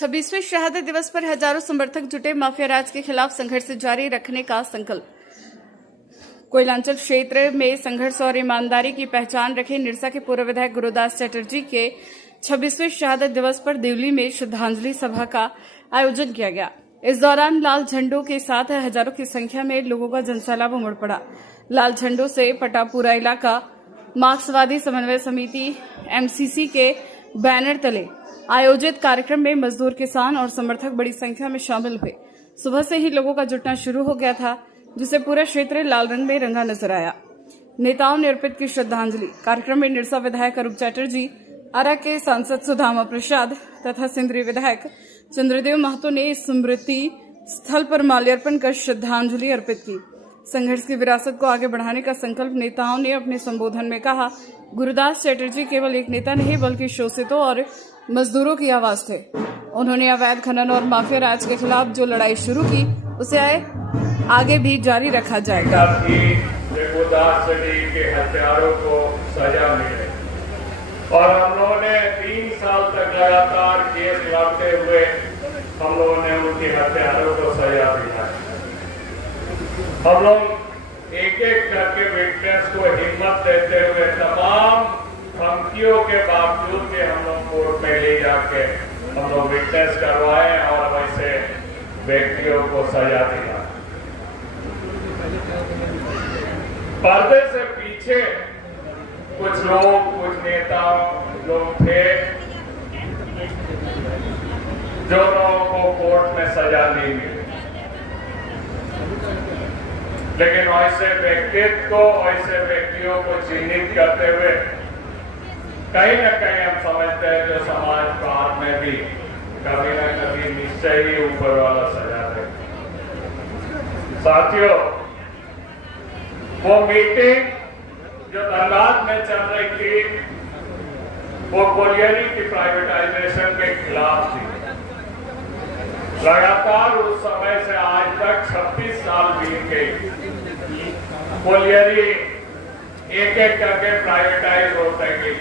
26वें शहादत दिवस पर हजारों समर्थक जुटे। माफिया राज के खिलाफ संघर्ष जारी रखने का संकल्प। कोयलांचल क्षेत्र में संघर्ष और ईमानदारी की पहचान रखे निरसा के पूर्व विधायक गुरुदास चटर्जी के 26वें शहादत दिवस पर दिल्ली में श्रद्धांजलि सभा का आयोजन किया गया। इस दौरान लाल झंडों के साथ हजारों की संख्या में लोगों का जनसैलाब उमड़ पड़ा। लाल झंडों से पटा पूरा इलाका। मार्क्सवादी समन्वय समिति एमसीसी के बैनर तले आयोजित कार्यक्रम में मजदूर, किसान और समर्थक बड़ी संख्या में शामिल हुए। सुबह से ही लोगों का जुटना शुरू हो गया था, जिसे पूरा क्षेत्र लाल रंग में रंगा नजर आया। नेताओं ने अर्पित की श्रद्धांजलि। कार्यक्रम में निरसा विधायक अरूप चटर्जी, आरा के सांसद सुदामा प्रसाद तथा सिंदरी विधायक चंद्रदेव महतो ने स्मृति स्थल पर माल्यार्पण कर श्रद्धांजलि अर्पित की। संघर्ष की विरासत को आगे बढ़ाने का संकल्प नेताओं ने अपने संबोधन में कहा। गुरुदास चटर्जी केवल एक नेता नहीं बल्कि शोषितों और मजदूरों की आवाज थे। उन्होंने अवैध खनन और माफिया राज के खिलाफ जो लड़ाई शुरू की, उसे आगे भी जारी रखा जाएगा। गुरुदास चटर्जी के हत्यारों को सजा मिले और हम लोगों ने 3 साल तक लगातार केस लड़ते हुए हम लोगों ने उनके हत्यारों को सजा दिलाई। हम लोग एक एक करके विटनेस को हिम्मत देते हुए तमाम धमकियों के बावजूद भी हम लोग कोर्ट में ले जाके हम लोग विटनेस करवाए और वैसे व्यक्तियों को सजा दिया। पर्दे से पीछे कुछ लोग, कुछ नेता लोग थे जो लोगों को कोर्ट में सजा नहीं मिली, लेकिन ऐसे व्यक्तित्व को, ऐसे व्यक्तियों को चिन्हित करते हुए कहीं न कहीं हम समझते हैं जो समाज पार में भी कभी न कभी निश्चय ही ऊपर वाला सजा दे। साथियों, वो मीटिंग जो धनबाद में चल रही थी वो कोलियरी की प्राइवेटाइजेशन के खिलाफ थी। लगातार उस समय से आज तक 26 साल बीत गई। कोलियरी एक एक करके प्राइवेटाइज होते गई।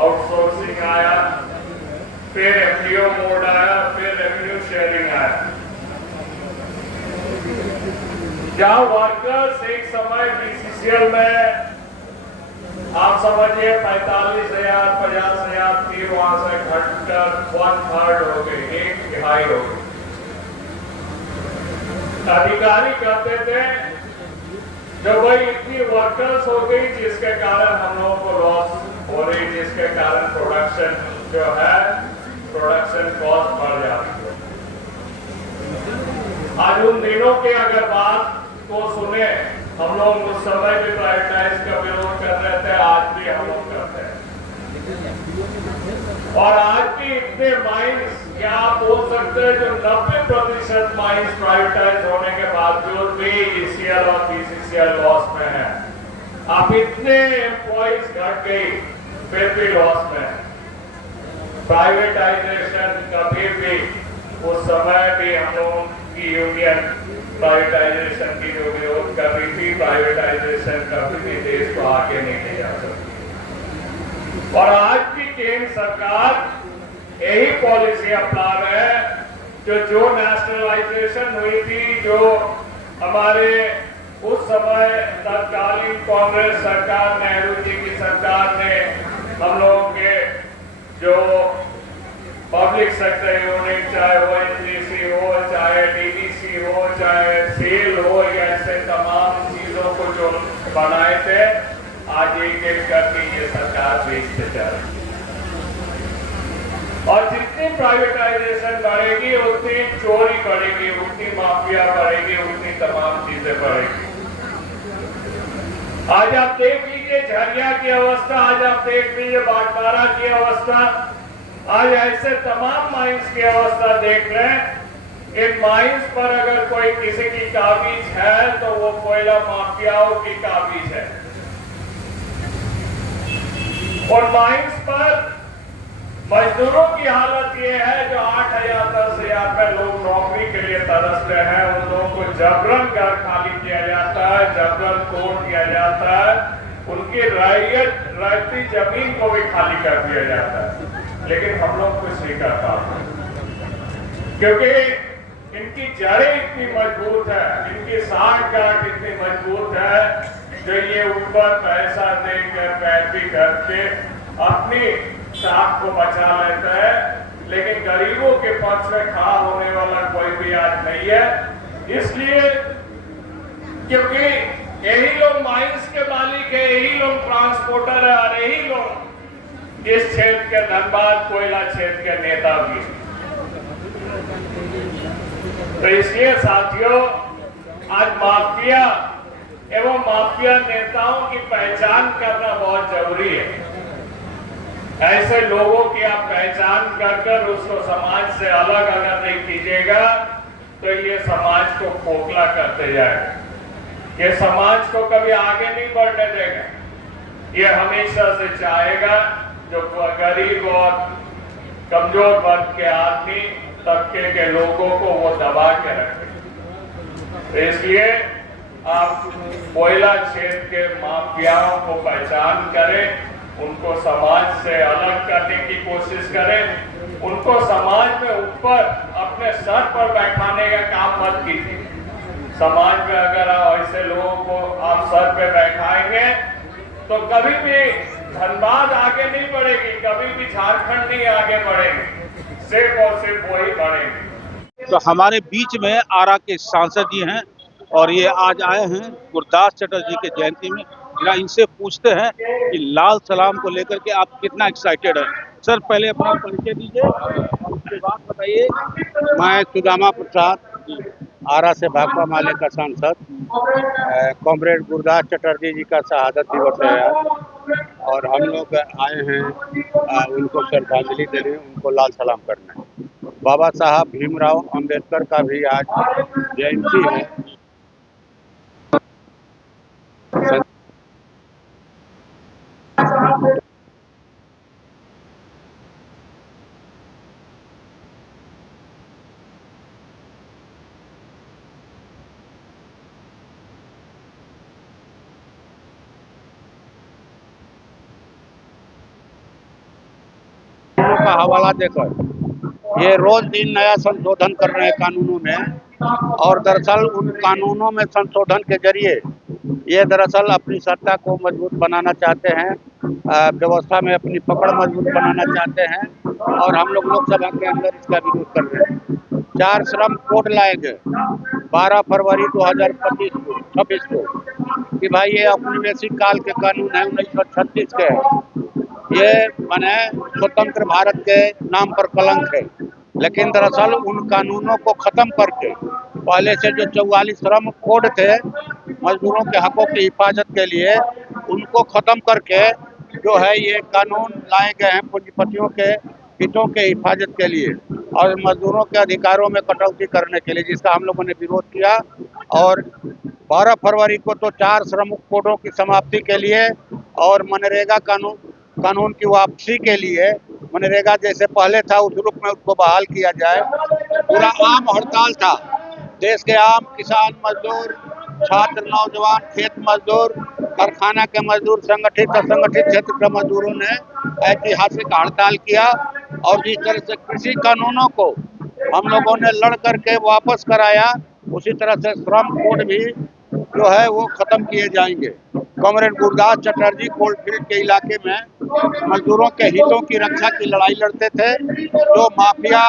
आउटसोर्सिंग आया, फिर एफडीओ मोड आया, फिर रेवेन्यू शेयरिंग आया। जहां वर्कर्स एक समय बीसीसीएल में आप समझिए 45,000 50,000 थी, वहां से घटकर 1/3 हो गई, 1/3 हो गई। अधिकारी कहते थे जो भाई इतनी वर्कर्स हो गई जिसके कारण हम लोगों को लॉस हो रही, जिसके कारण प्रोडक्शन जो है प्रोडक्शन कॉस्ट बढ़ जाती है। आज उन दिनों के अगर बात को सुने, हम लोग उस समय भी प्राइवेटाइज का विरोध कर रहे थे, आज भी हम लोग करते हैं। और आज भी इतने माइंस, क्या आप बोल सकते हैं जो 90% माइंस प्राइवेटाइज होने के बावजूद भी ईसीएल और बीसीसीएल लॉस में है। आप इतने एम्प्लॉइज घट गई फिर भी लॉस में है। प्राइवेटाइजेशन कभी भी उस समय भी हम लोगों की यूनियन प्राइवेटाइजेशन की जो विरोध कर रही थी, प्राइवेटाइजेशन कभी भी देश को आगे नहीं ले जा सकती। और आज भी केंद्र सरकार यही पॉलिसी अपना रहे हैं। जो नेशनलाइजेशन हुई थी, जो हमारे उस समय तत्कालीन कांग्रेस सरकार, नेहरू जी की सरकार ने हम लोगों के जो पब्लिक सेक्टर यूनिट, चाहे वो एनटीसी हो, चाहे डीडीसी हो, चाहे सेल हो, या ऐसे तमाम चीजों को जो बनाए थे, आज एक एक करके ये सरकार बेचते जा रही है। और जितनी प्राइवेटाइजेशन बढ़ेगी उतनी चोरी बढ़ेगी, उतनी माफिया बढ़ेगी, उतनी तमाम चीजें बढ़ेगी। आज आप देख लीजिए झरिया की अवस्था, आज आप देख लीजिए बागबारा की अवस्था, आज ऐसे तमाम माइंस की अवस्था देख लें। इन माइंस पर अगर कोई किसी की काबिज है तो वो कोयला माफियाओं की काबिज है। और माइंस पर मजदूरों की हालत ये है जो 8,000 10,000 में लोग नौकरी के लिए तरसते हैं, उन लोगों को जबरन घर खाली किया जाता है, जबरन तोड़ दिया जाता है, उनकी रैयती जमीन को भी खाली कर दिया जाता है, लेकिन हम लोग कुछ नहीं कर पाते। क्योंकि इनकी जड़ें इतनी मजबूत है, इनकी साठगांठ इतनी मजबूत है, जो ये ऊपर पैसा देकर पैरवी करके अपनी साख को बचा लेता है, लेकिन गरीबों के पक्ष में खड़ा होने वाला कोई भी आज नहीं है। इसलिए क्योंकि यही लोग माइंस के मालिक है, यही लोग ट्रांसपोर्टर है और यही लोग इस क्षेत्र के धनबाद कोयला क्षेत्र के नेता भी। तो इसलिए साथियों, आज माफिया एवं माफिया नेताओं की पहचान करना बहुत जरूरी है। ऐसे लोगों की आप पहचान कर उसको समाज से अलग अगर नहीं कीजिएगा तो ये समाज को खोखला करते जाएगा, ये समाज को कभी आगे नहीं बढ़ने देगा। ये हमेशा से चाहेगा जो गरीब और कमजोर वर्ग के आदमी तबके के लोगों को वो दबा के रखे। तो इसलिए आप कोयला क्षेत्र के माफियाओं को पहचान करें, उनको समाज से अलग करने की कोशिश करें, उनको समाज में ऊपर अपने सर पर बैठाने का काम मत कीजिए। समाज में अगर ऐसे लोगों को आप सर पे बैठाएंगे तो कभी भी धनबाद आगे नहीं बढ़ेगी, कभी भी झारखंड नहीं आगे बढ़ेगी, सिर्फ और सिर्फ वही बढ़ेगी। तो हमारे बीच में आरा के सांसद जी हैं और ये आज आए हैं गुरदास चटर्जी के जयंती में। जरा इनसे पूछते हैं कि लाल सलाम को लेकर के आप कितना एक्साइटेड हैं। सर पहले अपना परिचय दीजिए और उसके बाद बताइए। मैं सुदामा प्रसाद, आरा से भाकपा माले का सांसद। कॉमरेड गुरदास चटर्जी जी का शहादत दिवस है आज और हम लोग आए हैं उनको श्रद्धांजलि देने, उनको लाल सलाम करने। बाबा साहब भीमराव अंबेडकर का भी आज जयंती है। का हवाला देकर ये रोज दिन नया संशोधन कर रहे हैं कानूनों में, और दरअसल उन कानूनों में संशोधन के जरिए ये दरअसल अपनी सत्ता को मजबूत बनाना चाहते हैं, व्यवस्था में अपनी पकड़ मजबूत बनाना चाहते हैं, और हम लोग लोकसभा के अंदर इसका विरोध कर रहे हैं। 4 श्रम कोड लाए गए 12 फरवरी 2026 को कि भाई ये औपनिवेशिक काल के कानून है, 1936 के है। ये माने स्वतंत्र भारत के नाम पर कलंक है, लेकिन दरअसल उन कानूनों को खत्म करके पहले से जो 44 श्रम कोड थे मजदूरों के हकों की हिफाजत के लिए, उनको खत्म करके जो है ये कानून लाए गए हैं पूंजीपतियों के हितों के हिफाजत के लिए और मजदूरों के अधिकारों में कटौती करने के लिए, जिसका हम लोगों ने विरोध किया। और 12 फरवरी को तो 4 श्रम कोडों की समाप्ति के लिए और मनरेगा कानून की वापसी के लिए, मनरेगा जैसे पहले था उस रूप में उसको बहाल किया जाए। पूरा आम हड़ताल था, देश के आम किसान मजदूर, छात्र, नौजवान, खेत मजदूर, कारखाना के मजदूर, संगठित असंगठित क्षेत्र के मजदूरों ने ऐतिहासिक हड़ताल किया। और जिस तरह से कृषि कानूनों को हम लोगों ने लड़ करके वापस कराया, उसी तरह से श्रम कोड भी जो है वो खत्म किए जाएंगे। कॉमरेड गुरदास चटर्जी कोलफील्ड के इलाके में मजदूरों के हितों की रक्षा की लड़ाई लड़ते थे। जो माफिया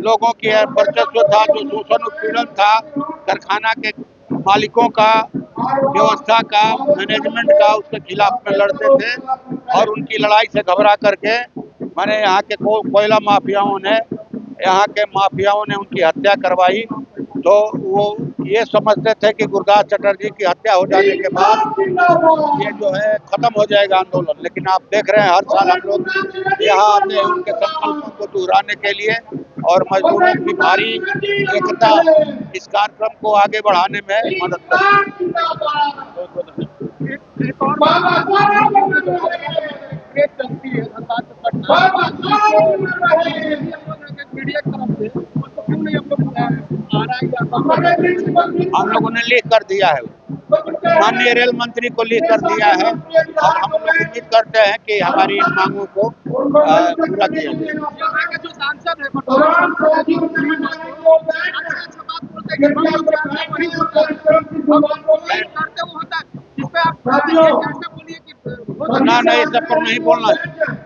लोगों की वर्चस्व था, जो शोषण उत्पीड़न था, कारखाना के मालिकों का, व्यवस्था का, मैनेजमेंट का, उसके खिलाफ में लड़ते थे। और उनकी लड़ाई से घबरा करके मैंने यहाँ के कोयला माफियाओं ने उनकी हत्या करवाई। तो वो ये समझते थे कि गुरदास चटर्जी की हत्या हो जाने के बाद ये जो है खत्म हो जाएगा आंदोलन, लेकिन आप देख रहे हैं हर साल हम लोग यहाँ आते हैं उनके संकल्पों को दोहराने के लिए और मजदूरों की भारी एकता इस कार्यक्रम को आगे बढ़ाने में मदद करती हम लोगों ने लिख कर दिया है, माननीय रेल मंत्री को लिख कर दिया है और हम लोग उम्मीद करते हैं कि हमारी इन मांगों को पूरा किया जाए। नहीं, सब पर नहीं बोलना है।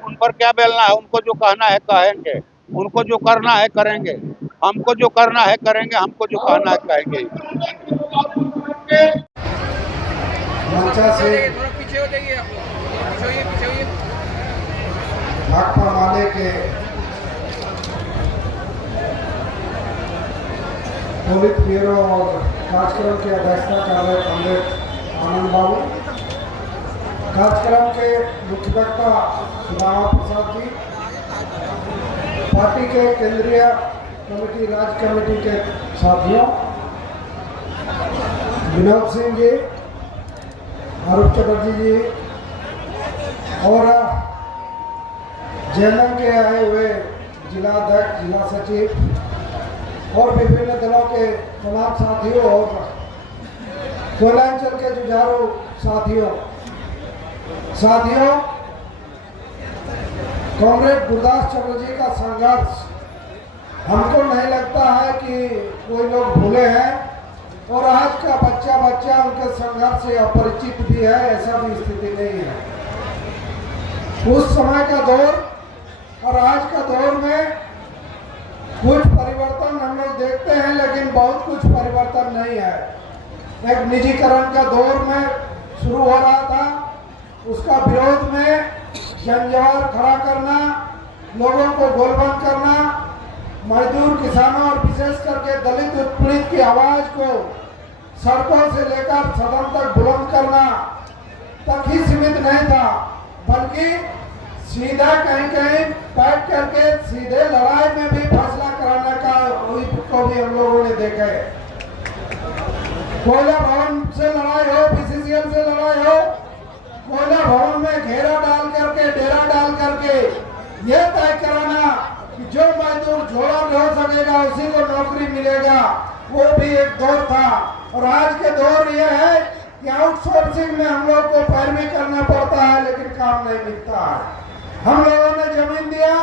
उन पर क्या बोलना है? उनको जो कहना है कहेंगे, उनको जो करना है करेंगे, हमको जो करना है करेंगे, हमको जो कहना है कहेंगे। मंचा से भाकपा माले के पोलित ब्यूरो और कार्यक्रम की अध्यक्षता कर रहे पंडित आनंद बाबू, कार्यक्रम के मुख्य वक्ता सुदामा प्रसाद जी, पार्टी के केंद्रीय कमेटी राज्य कमेटी के साथियों विनोद सिंह जी, आरूप चटर्जी जी और जेएमएम के आए हुए जिला अध्यक्ष, जिला सचिव और विभिन्न दलों के तमाम साथियों और कोयलांचल के जुझारू साथियों, कॉमरेड गुरदास चटर्जी का संघर्ष हमको नहीं लगता है कि कोई लोग भूले हैं और आज का बच्चा उनके संघर्ष से अपरिचित भी है, ऐसा भी स्थिति नहीं है। उस समय का दौर और आज का दौर में कुछ परिवर्तन हम लोग देखते हैं, लेकिन बहुत कुछ परिवर्तन नहीं है। एक निजीकरण का दौर में शुरू हो रहा था, उसका विरोध में जनजवार खड़ा करना, लोगों को गोलबंद करना, मजदूर किसानों और विशेष करके दलित उत्पीड़ित की आवाज को सड़कों से लेकर सदन तक बुलंद करना तक ही सीमित नहीं था, बल्कि सीधा कहीं बैठ करके सीधे लड़ाई में भी फैसला कराने का को भी हम लोगों ने देखा है। कोयला भवन से लड़ाई हो, बीसीसीएल से लड़ाई हो, कोयला भवन में घेरा डाल करके, डेरा डाल करके ये तय कराना कि जो मजदूर झोला ढो सकेगा उसी को नौकरी मिलेगा, वो भी एक दौर था। और आज के दौर ये है कि आउटसोर्सिंग में हम लोग को पैरवी करना पड़ता है, लेकिन काम नहीं मिलता है। हम लोगों ने जमीन दिया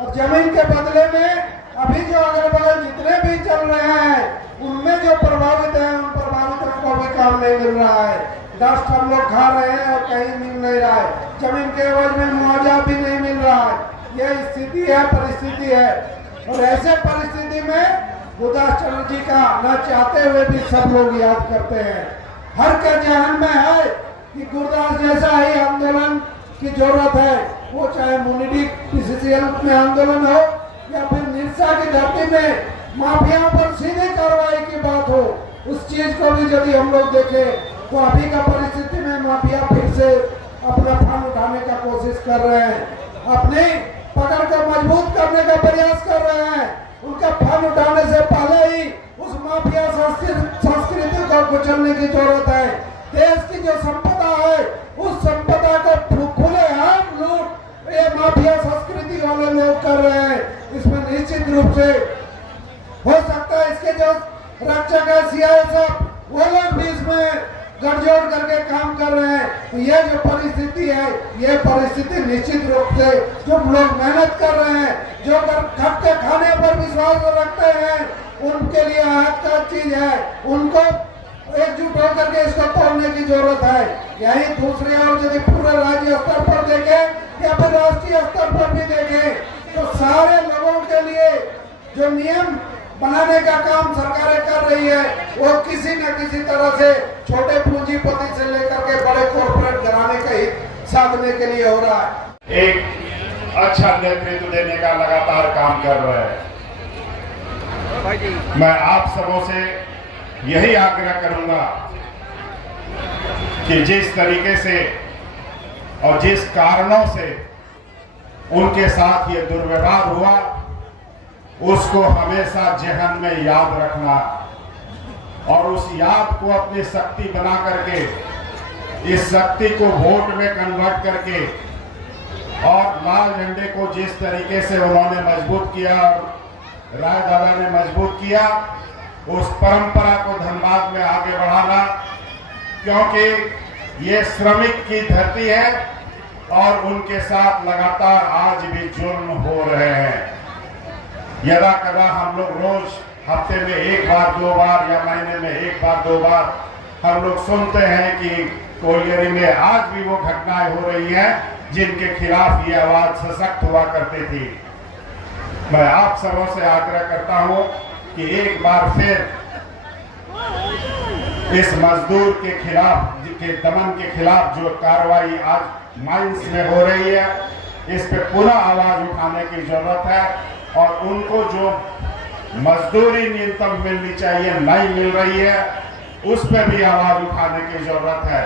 और जमीन के बदले में अभी जो अगल बगल जितने भी चल रहे हैं उनमें जो प्रभावित है उन प्रभावितों को भी काम नहीं मिल रहा है। डस्ट हम लोग खा रहे हैं और कहीं मिल नहीं रहा है, जमीन के एवज में मुआवजा भी नहीं मिल रहा है। यह स्थिति है, परिस्थिति है। और ऐसे परिस्थिति में गुरदास चटर्जी का न चाहते हुए भी सब लोग याद करते हैं। हर के जहन में है कि गुरदास जैसा ही आंदोलन की जरूरत है, वो चाहे मुनिडिक बीसीसीएल में आंदोलन हो या फिर निरसा की धरती में माफिया पर सीधे कार्रवाई की बात हो। उस चीज को भी यदि हम लोग देखें तो अभी का परिस्थिति में माफिया फिर से अपना फन उठाने का कोशिश कर रहे हैं, अपनी पकड़ को मजबूत करने का प्रयास कर रहे हैं। उनका फन उठाने से पहले ही उस माफिया संस्कृति को कुचलने की जरूरत है। देश की जो संपदा है उस संपदा को खुलेआम लूट ये माफिया संस्कृति वाले लोग कर रहे हैं। इसमें निश्चित रूप से हो सकता है इसके जो रक्षक है सीआईएसएफ वो लोग भी इसमें गठजोड़ करके काम कर रहे हैं। तो ये जो परिस्थिति है, ये परिस्थिति निश्चित रूप से जो लोग मेहनत कर रहे हैं, जो खट के खाने पर विश्वास रखते हैं, उनके लिए हाथ का चीज है। उनको एकजुट होकर के इसको तोड़ने की जरूरत है। यही दूसरी ओर यदि पूरे राज्य स्तर पर देखें या फिर राष्ट्रीय स्तर पर भी देखें तो सारे लोगों के लिए जो नियम बनाने का काम सरकारें कर रही है वो किसी न किसी तरह से छोटे पूंजीपति से लेकर के बड़े कॉर्पोरेट घराने का हित साधने के लिए हो रहा है। एक अच्छा नेतृत्व देने का लगातार काम कर रहे हैं। मैं आप सबों से यही आग्रह करूंगा कि जिस तरीके से और जिस कारणों से उनके साथ ये दुर्व्यवहार हुआ उसको हमेशा जहन में याद रखना और उस याद को अपनी शक्ति बना करके इस शक्ति को वोट में कन्वर्ट करके और लाल झंडे को जिस तरीके से उन्होंने मजबूत किया और राय दादा ने मजबूत किया उस परंपरा को धनबाद में आगे बढ़ाना, क्योंकि ये श्रमिक की धरती है और उनके साथ लगातार आज भी जुल्म हो रहे हैं। यदा कदा हम लोग रोज हफ्ते में एक बार दो बार या महीने में एक बार दो बार हम लोग सुनते हैं कि कोयलियरी में आज भी वो घटनाएं हो रही हैं जिनके खिलाफ ये आवाज सशक्त हुआ करती थी। मैं आप सबों से आग्रह करता हूं कि एक बार फिर इस मजदूर के खिलाफ के दमन के खिलाफ जो कार्रवाई आज माइंस में हो रही है, इस पे पुनः आवाज उठाने की जरूरत है और उनको जो मजदूरी न्यूनतम मिलनी चाहिए नहीं मिल रही है, उस पे भी आवाज उठाने की जरूरत है।